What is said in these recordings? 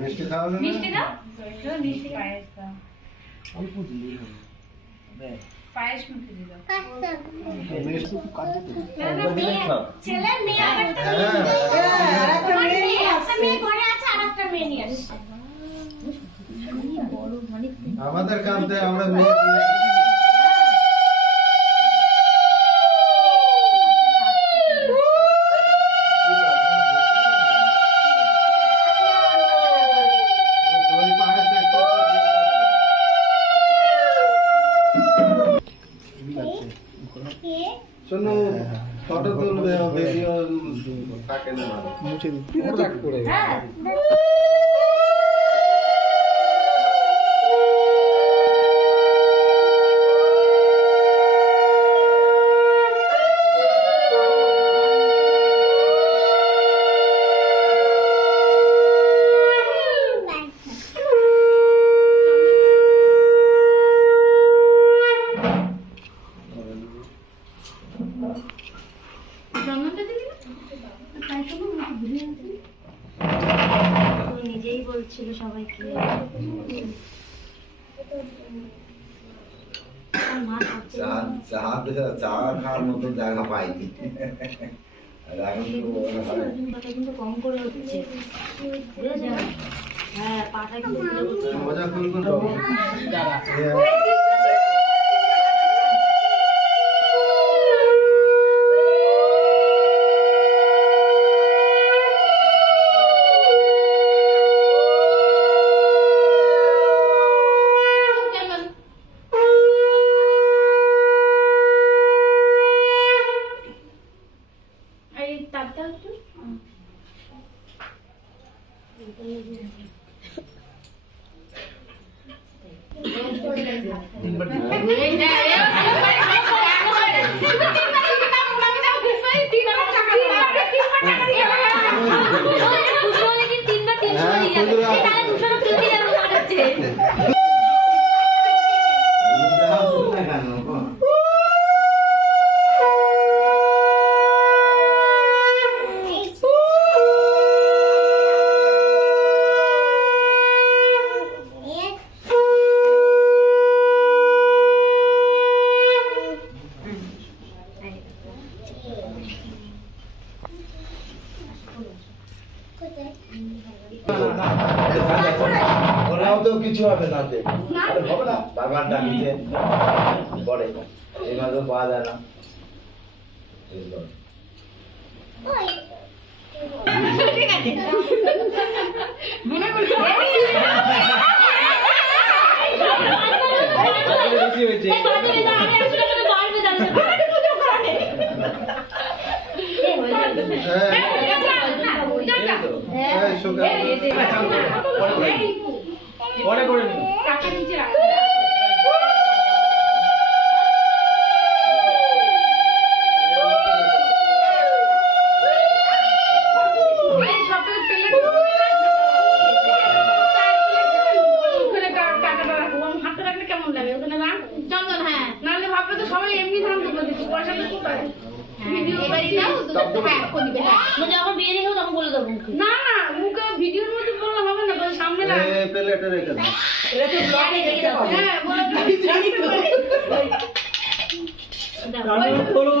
মিষ্টি খাওয়া যাবে? মিষ্টি দাও, মিষ্টি পায়েস দাও, অল্প দিয়ে পায়েস মুখে দিল। ছেলে মেয়ে আমাদের কামতে আমরা মেয়ে শোনো, ফটো তুলবে, ভিডিও থাকে না, মুছে দিই। নিজেই বলছিল সবাইকে চা খাওয়ার মতো জায়গা পাইনি। কিন্তু কম করে হচ্ছে। হ্যাঁ, পাটা কিন্তু মজা করবো। ওরাও তো কিছু হবে না, হবে না, বাগানটা নিচে পড়ে, এইভাবে পাওয়া যায় না। ঠিক আছে পরে করে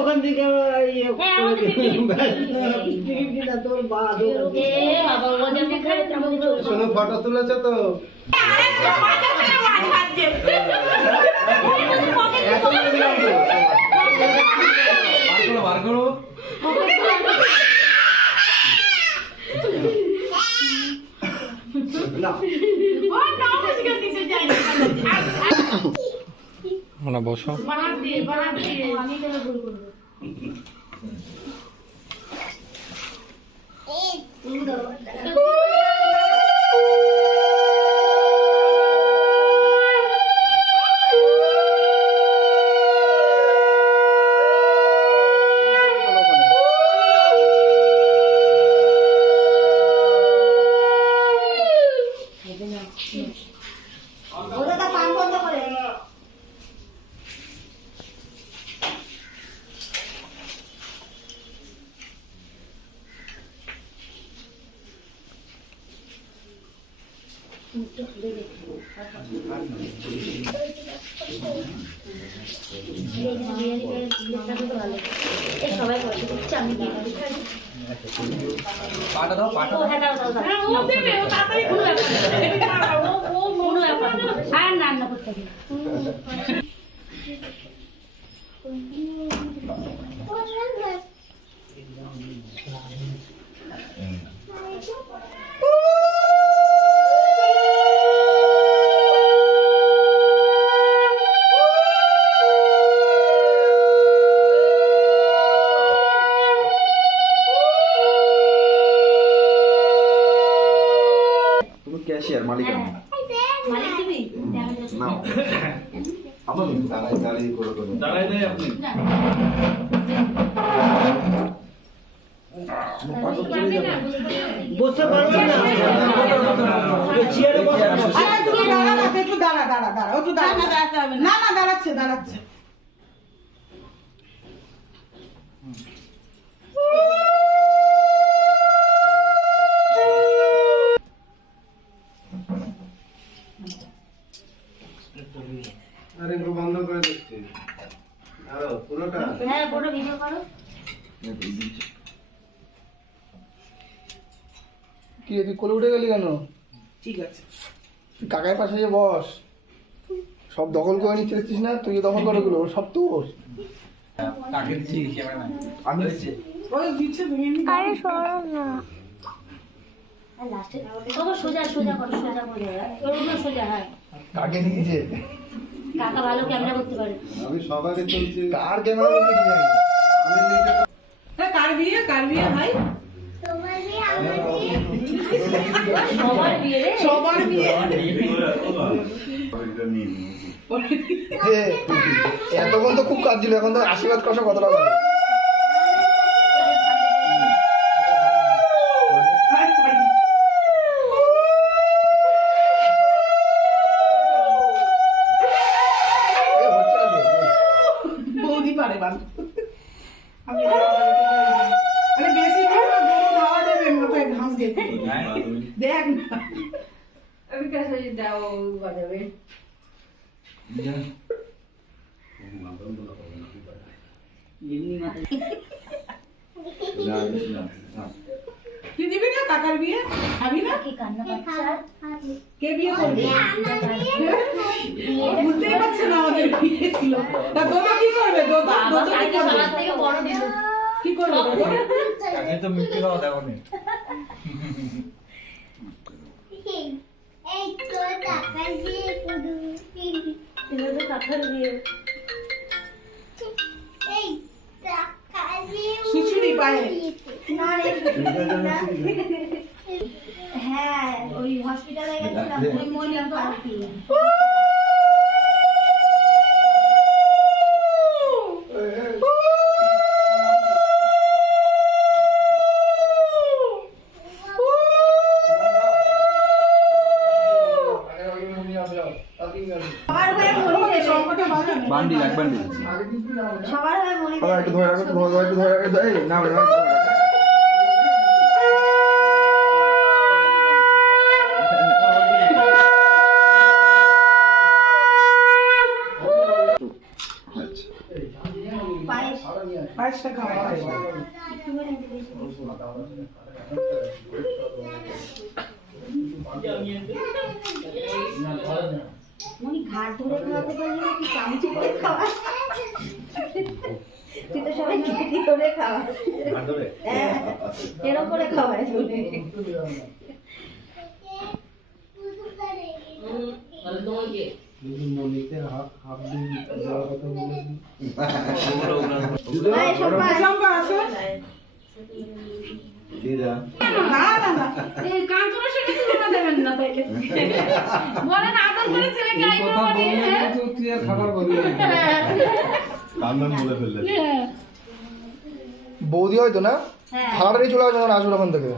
ওখান থেকে শোনো, ফটো তুলেছ তো? বার করো। না বসো। মুখটা খুলে দেখি সবাই পয়সা দিচ্ছে আমি দিয়ে দিচ্ছি। পাটা দাও পাটা ও হ্যাঁ দাও দাও দাও। ও দেবে ও তাড়াতাড়ি কোনো ব্যাপার না। ও কোনো ব্যাপার না। আর রান্না করতে হবে। তুমি ক্যাশিয়ার মালিক আমি। মালিক দিবি দেখা যাচ্ছে নাও আমার দাঁড়াই দাঁড়িয়ে করে করে দাঁড়াই দেয় আপনি বসতে পারছি না চেয়ারে বসে আরে তুমি দাঁড়া দাঁড়া দাঁড়া ও তো দাঁড়া না না দাঁড়াচ্ছে দাঁড়াচ্ছে আরে এগুলো বন্ধ করে দিচ্ছি আরো পুরোটা হ্যাঁ পুরো ভিডিও করো। কি রে, তুই কোলে উঠে গেলি কেন? ঠিক আছে তুই কাকার পাশে যে বস, সব দখল করে নিচ্ছে দেখছিস না? তুই দখল করে গুলো সব তোর। কাকে দিচ্ছি ক্যামেরা আমি ওই দিচ্ছে তুমি আরে সরো না। আর লাস্টে বাবা সোজা সোজা করো সোজা করে ওরগুলো সোজা হয়। কাকে দিয়েছে? কাকা ভালো ক্যামেরা করতে পারে। আমি সবাইকে চলছি কার ক্যামেরা বলতে কি জানি? আমি নিজে কার বিয়ে ভাই সবার বিয়ে রে। সবার বিয়ে এ, এতক্ষণ তো খুব কাজ ছিল, এখন তো আশীর্বাদ কষা কতটা ভালো। এ, হচ্ছে না তো। বৌদি পারে বান আমি আরে বেশি করে গরু খাওয়া দেবে মাথায় ঘাস দিয়ে দেখ না আমি কাছে দাও বাজাবে তুই দিবি না কাকার বিয়ে খাবি না কি কান্না পাচ্ছে আর? কে বিয়ে করবে বুঝতেই পারছে না আমাদের বিয়ে ছিল তা দোদা কি করবে দোদা বাবা দোদা কি কাকে করবে সবার থেকে বড় বিয়ে। কি করবে দোদা? কাকে তো মিষ্টি খাওয়া দেখো নি এটা তো কাকার বিয়ে। খিচুড়ি পায়ে না রে হ্যাঁ ওই হসপিটালে গেছিলাম ওই মহিলা পার্টি। সবার হয়ে মরি সংকটে বাজাবে বান্ডিল এক বান্ডিল সবার হয়ে মরি বাবা, একটু ধরে রাখো, একটু ধরে রাখো, একটু ধরে রাখো, এই, না, না, না, না। পায়েস পায়েসটা খাওয়া হয় মনি ঘাট ধরে খাওয়াতে পারলি না কি চামচে করে খাওয়া? তুই তো সবাই কেটে করে খাওয়া হ্যাঁ এরকম করে খাওয়ায় বলে মনিকে হাফ দিন যাওয়ার কথা বলেছি এই সব পায়েস লঙ্কা আছে দিদা না না না এই কাঞ্চনা সেটা তুলনা দেবেন না তাইলে বলেন আদর করে ছেলেকে আইবো কথা বলে বললে তো তুই আর খাবার বলবি না কান্দন বলে ফেললেন বৌদি হয়তো না, হ্যাঁ ভাড়াটাই চলে আসবে যখন আসবে ওখান থেকে।